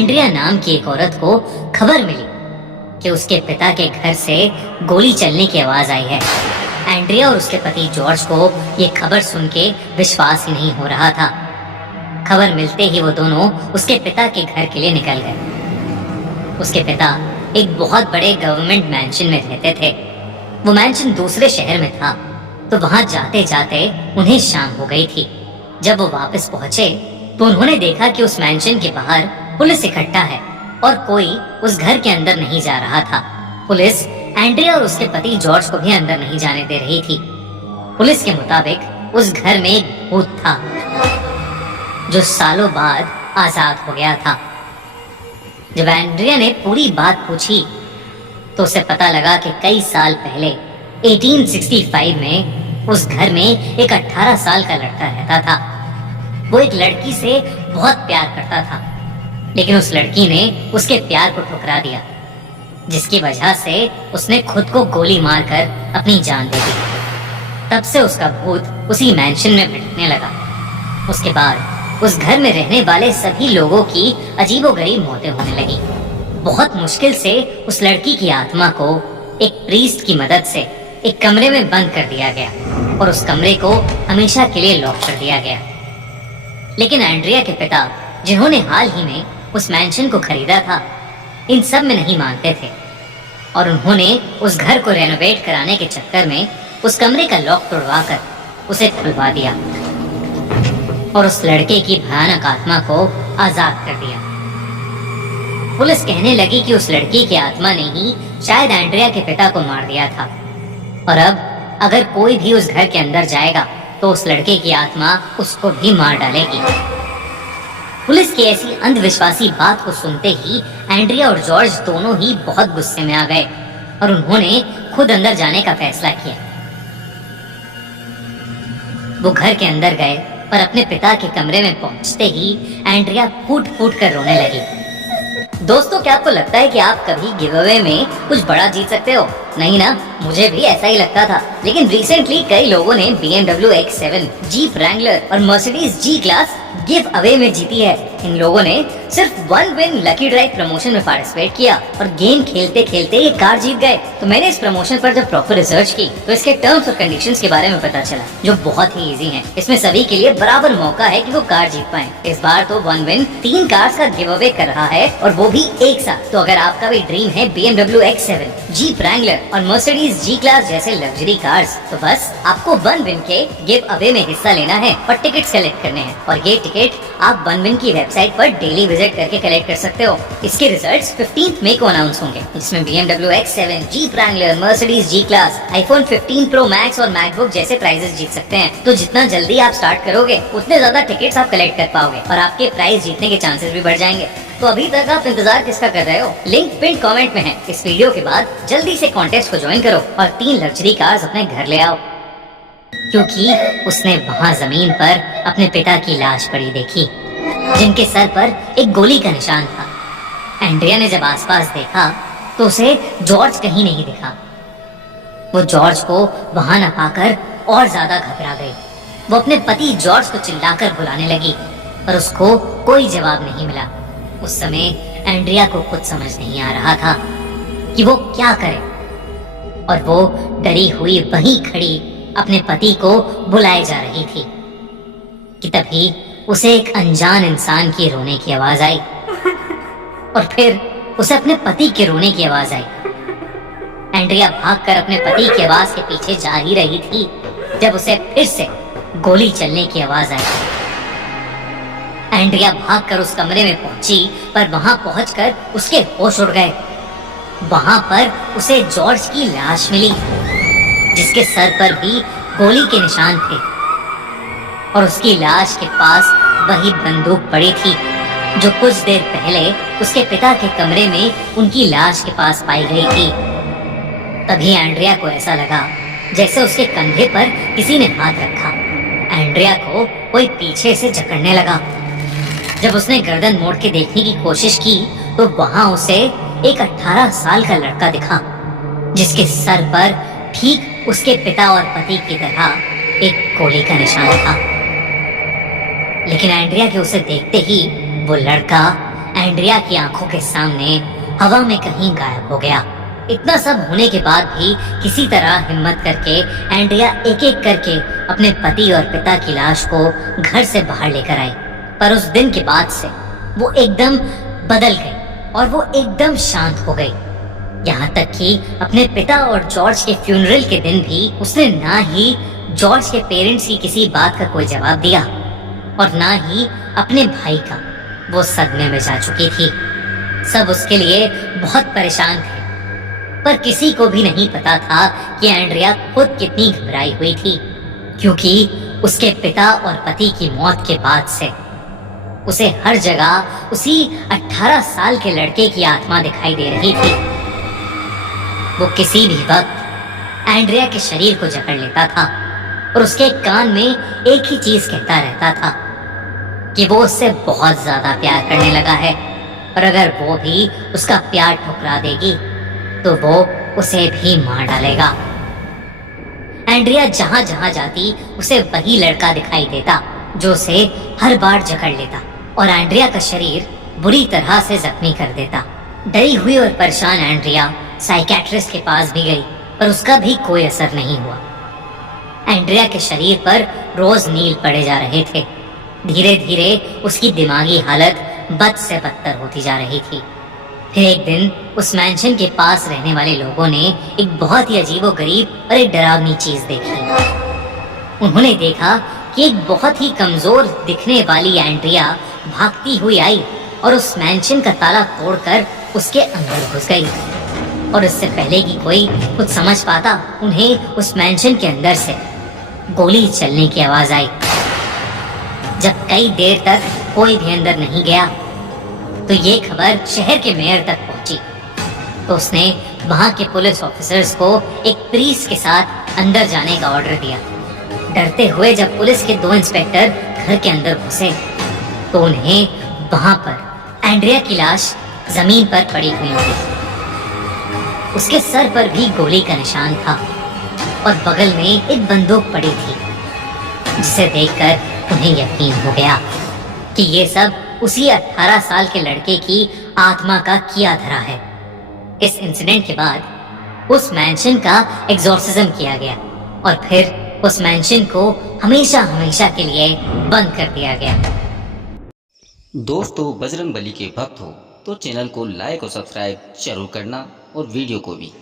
Andrea नाम की एक औरत को खबर मिली कि उसके पिता के घर से गोली चलने की आवाज आई है। एंड्रिया और उसके पति जॉर्ज को ये खबर सुन के विश्वास ही नहीं हो रहा था। खबर मिलते ही वो दोनों उसके पिता के घर के लिए निकल गए। उसके पिता एक बहुत बड़े गवर्नमेंट मैंशन में रहते थे। वो मैंशन दूसरे शहर में था, तो वहां जाते जाते उन्हें शाम हो गई थी। जब वो वापस पहुंचे तो उन्होंने देखा कि उस मैंशन के बाहर पुलिस इकट्ठा है और कोई उस घर के अंदर नहीं जा रहा था। पुलिस एंड्रिया और उसके पति जॉर्ज को भी अंदर नहीं जाने दे रही थी। पुलिस के मुताबिक उस घर में एक भूत था जो सालों बाद आजाद हो गया था। जब एंड्रिया ने पूरी बात पूछी तो उसे पता लगा कि कई साल पहले 1865 में उस घर में एक 18 साल का लड़का रहता था। वो एक लड़की से बहुत प्यार करता था, लेकिन उस लड़की ने उसके प्यार को ठुकरा दिया, जिसकी वजह से उसने खुद को गोली मारकर अपनी जान दे दी। तब से उसका भूत उसी मैंशन में भटकने लगा। उसके बाद उस घर में रहने वाले सभी लोगों की अजीबोगरीब मौतें होने लगी। बहुत मुश्किल से उस लड़की की आत्मा को एक प्रीस्ट की मदद से एक कमरे में बंद कर दिया गया और उस कमरे को हमेशा के लिए लॉक कर दिया गया। लेकिन एंड्रिया के पिता, जिन्होंने हाल ही में उस मैंशन को खरीदा था, इन सब में नहीं मानते थे और उन्होंने उस घर को रेनोवेट कराने के चक्कर में उस कमरे का लॉक तोड़वाकर उसे खुलवा दिया और उस लड़के की भयानक आत्मा को आजाद कर दिया। पुलिस कहने लगी कि उस लड़की की आत्मा ने ही शायद एंड्रिया के पिता को मार दिया था और अब अगर कोई भी उस घर के अंदर जाएगा तो उस लड़के की आत्मा उसको भी मार डालेगी। पुलिस की ऐसी अंधविश्वासी बात को सुनते ही एंड्रिया और जॉर्ज दोनों ही बहुत गुस्से में आ गए और उन्होंने खुद अंदर जाने का फैसला किया। वो घर के अंदर गए पर अपने पिता के कमरे में पहुंचते ही एंड्रिया फूट फूट कर रोने लगी। दोस्तों, क्या आपको लगता है कि आप कभी गिव अवे में कुछ बड़ा जीत सकते हो? नहीं ना, मुझे भी ऐसा ही लगता था। लेकिन रिसेंटली कई लोगों ने BMW X7, जीप रैंगलर और मर्सिडीज जी क्लास गिव अवे में जीती है। इन लोगों ने सिर्फ 1 विन लकी ड्राइव प्रमोशन में पार्टिसिपेट किया और गेम खेलते खेलते ये कार जीत गए। तो मैंने इस प्रमोशन पर जब प्रॉपर रिसर्च की तो इसके टर्म्स और कंडीशंस के बारे में पता चला, जो बहुत ही इजी हैं। इसमें सभी के लिए बराबर मौका है कि वो कार जीत पाएं। इस बार तो 1 विन 3 कार्स का गिव अवे कर रहा है और वो भी एक साथ। तो अगर आपका भी ड्रीम है BMW X7, जीप रैंगलर और मर्सिडीज जी क्लास जैसे लग्जरी कार्स, तो बस आपको 1 विन के गिव अवे में हिस्सा लेना है और टिकट्स कलेक्ट करने हैं। और ये टिकट आप 1 विन की वेबसाइट पर डेली विजिट करके कलेक्ट कर सकते हो। इसके रिजल्ट्स 15 मई को अनाउंस होंगे, जिसमें BMW X7, jeep Wrangler, Mercedes जी क्लास, iPhone 15 Pro Max और मैकबुक जैसे प्राइजेस जीत सकते हैं। तो जितना जल्दी आप स्टार्ट करोगे उतने ज्यादा टिकट्स आप कलेक्ट कर पाओगे और आपके प्राइज जीतने के चांसेस भी बढ़ जाएंगे। तो अभी तक आप इंतजार किसका कर रहे हो? लिंक पिन कमेंट में है। इस वीडियो के बाद जल्दी से कॉन्टेस्ट को ज्वाइन करो और 3 लग्जरी कार्स अपने घर ले आओ, क्योंकि उसने वहां जमीन पर अपने पिता की लाश पड़ी देखी, जिनके सर पर एक गोली का निशान था। एंड्रिया ने जब आसपास देखा तो उसे जॉर्ज कहीं नहीं दिखा। वो जॉर्ज को वहां न पाकर और ज्यादा घबरा गई। वो अपने पति जॉर्ज को चिल्लाकर बुलाने लगी पर उसको कोई जवाब नहीं मिला। उस समय एंड्रिया को कुछ समझ नहीं आ रहा था कि वो क्या करे और वो डरी हुई वहीं खड़ी अपने पति को बुलाए जा रही थी कि तभी उसे एक अनजान इंसान की रोने की आवाज आई और फिर उसे अपने पति के रोने की आवाज आई। एंड्रिया भागकर अपने पति की आवाज के पीछे जा ही रही थी जब उसे फिर से गोली चलने की आवाज आई। एंड्रिया भागकर उस कमरे में पहुंची पर वहां पहुंचकर उसके होश उड़ गए। वहां पर उसे जॉर्ज की लाश मिली, जिसके सर पर भी गोली के निशान थे और उसकी लाश के पास वही बंदूक पड़ी थी जो कुछ देर पहले उसके पिता के कमरे में उनकी लाश के पास पाई गई थी। तभी एंड्रिया को ऐसा लगा जैसे उसके कंधे पर किसी ने हाथ रखा। एंड्रिया को कोई पीछे से जकड़ने लगा। जब उसने गर्दन मोड़ के देखने की कोशिश की तो वहां उसे एक 18 साल का लड़का दिखा, जिसके सर पर ठीक उसके पिता और पति की तरह एक गोली का निशान था। लेकिन एंड्रिया के उसे देखते ही वो लड़का एंड्रिया की आंखों के सामने हवा में कहीं गायब हो गया। इतना सब होने के बाद भी किसी तरह हिम्मत करके एंड्रिया एक एक करके अपने पति और पिता की लाश को घर से बाहर लेकर आई। पर उस दिन के बाद से वो एकदम बदल गई और वो एकदम शांत हो गई। यहाँ तक कि अपने पिता और जॉर्ज के फ्यूनरल के दिन भी उसने ना ही जॉर्ज के पेरेंट्स की किसी बात का कोई जवाब दिया और ना ही अपने भाई का। वो सदमे में जा चुकी थी। सब उसके लिए बहुत परेशान थे, पर किसी को भी नहीं पता था कि एंड्रिया खुद कितनी घबराई हुई थी, क्योंकि उसके पिता और पति की मौत के बाद से उसे हर जगह उसी 18 साल के लड़के की आत्मा दिखाई दे रही थी। वो किसी भी वक्त एंड्रिया के शरीर को जकड़ लेता था और उसके कान में एक ही चीज कहता रहता था कि वो उससे बहुत ज्यादा प्यार करने लगा है और अगर वो भी उसका प्यार ठुकरा देगी तो वो उसे भी मार डालेगा। एंड्रिया जहां जहां जाती उसे वही लड़का दिखाई देता जो उसे हर बार जकड़ लेता और एंड्रिया का शरीर बुरी तरह से जख्मी कर देता। डरी हुई और परेशान एंड्रिया साइकियाट्रिस्ट के पास भी गई, पर उसका भी कोई असर नहीं हुआ। एंड्रिया के शरीर पर रोज नील पड़े जा रहे थे। धीरे धीरे उसकी दिमागी हालत बद से बदतर होती जा रही थी। फिर एक दिन उस मैंशन के पास रहने वाले लोगों ने एक बहुत ही अजीबोगरीब और एक डरावनी चीज देखी। उन्होंने देखा कि एक बहुत ही कमजोर दिखने वाली एंड्रिया भागती हुई आई और उस मैंशन का ताला तोड़कर उसके अंदर घुस गई। और इससे पहले कि कोई कुछ समझ पाता, उन्हें उस मैंशन के अंदर से गोली चलने की आवाज आई। जब कई देर तक कोई भी अंदर नहीं गया तो ये खबर शहर के मेयर तक पहुंची। तो उसने वहां के पुलिस ऑफिसर्स को एक प्रीस्ट के साथ अंदर जाने का ऑर्डर दिया। डरते हुए जब पुलिस के 2 इंस्पेक्टर घर के अंदर घुसे तो उन्हें वहां पर एंड्रिया की लाश जमीन पर पड़ी हुई मिली। उसके सर पर भी गोली का निशान था और बगल में एक बंदूक पड़ी थी, जिसे देखकर उन्हें यकीन हो गया कि ये सब उसी 18 साल के लड़के की आत्मा का किया धरा है। इस इंसिडेंट के बाद उस मैंशन का एग्जॉर्सिज्म किया गया और फिर उस मैंशन को हमेशा हमेशा के लिए बंद कर दिया गया। दोस्तों, बजरंगबली के भक्त हो तो चैनल को लाइक और सब्सक्राइब जरूर करना और वीडियो को भी।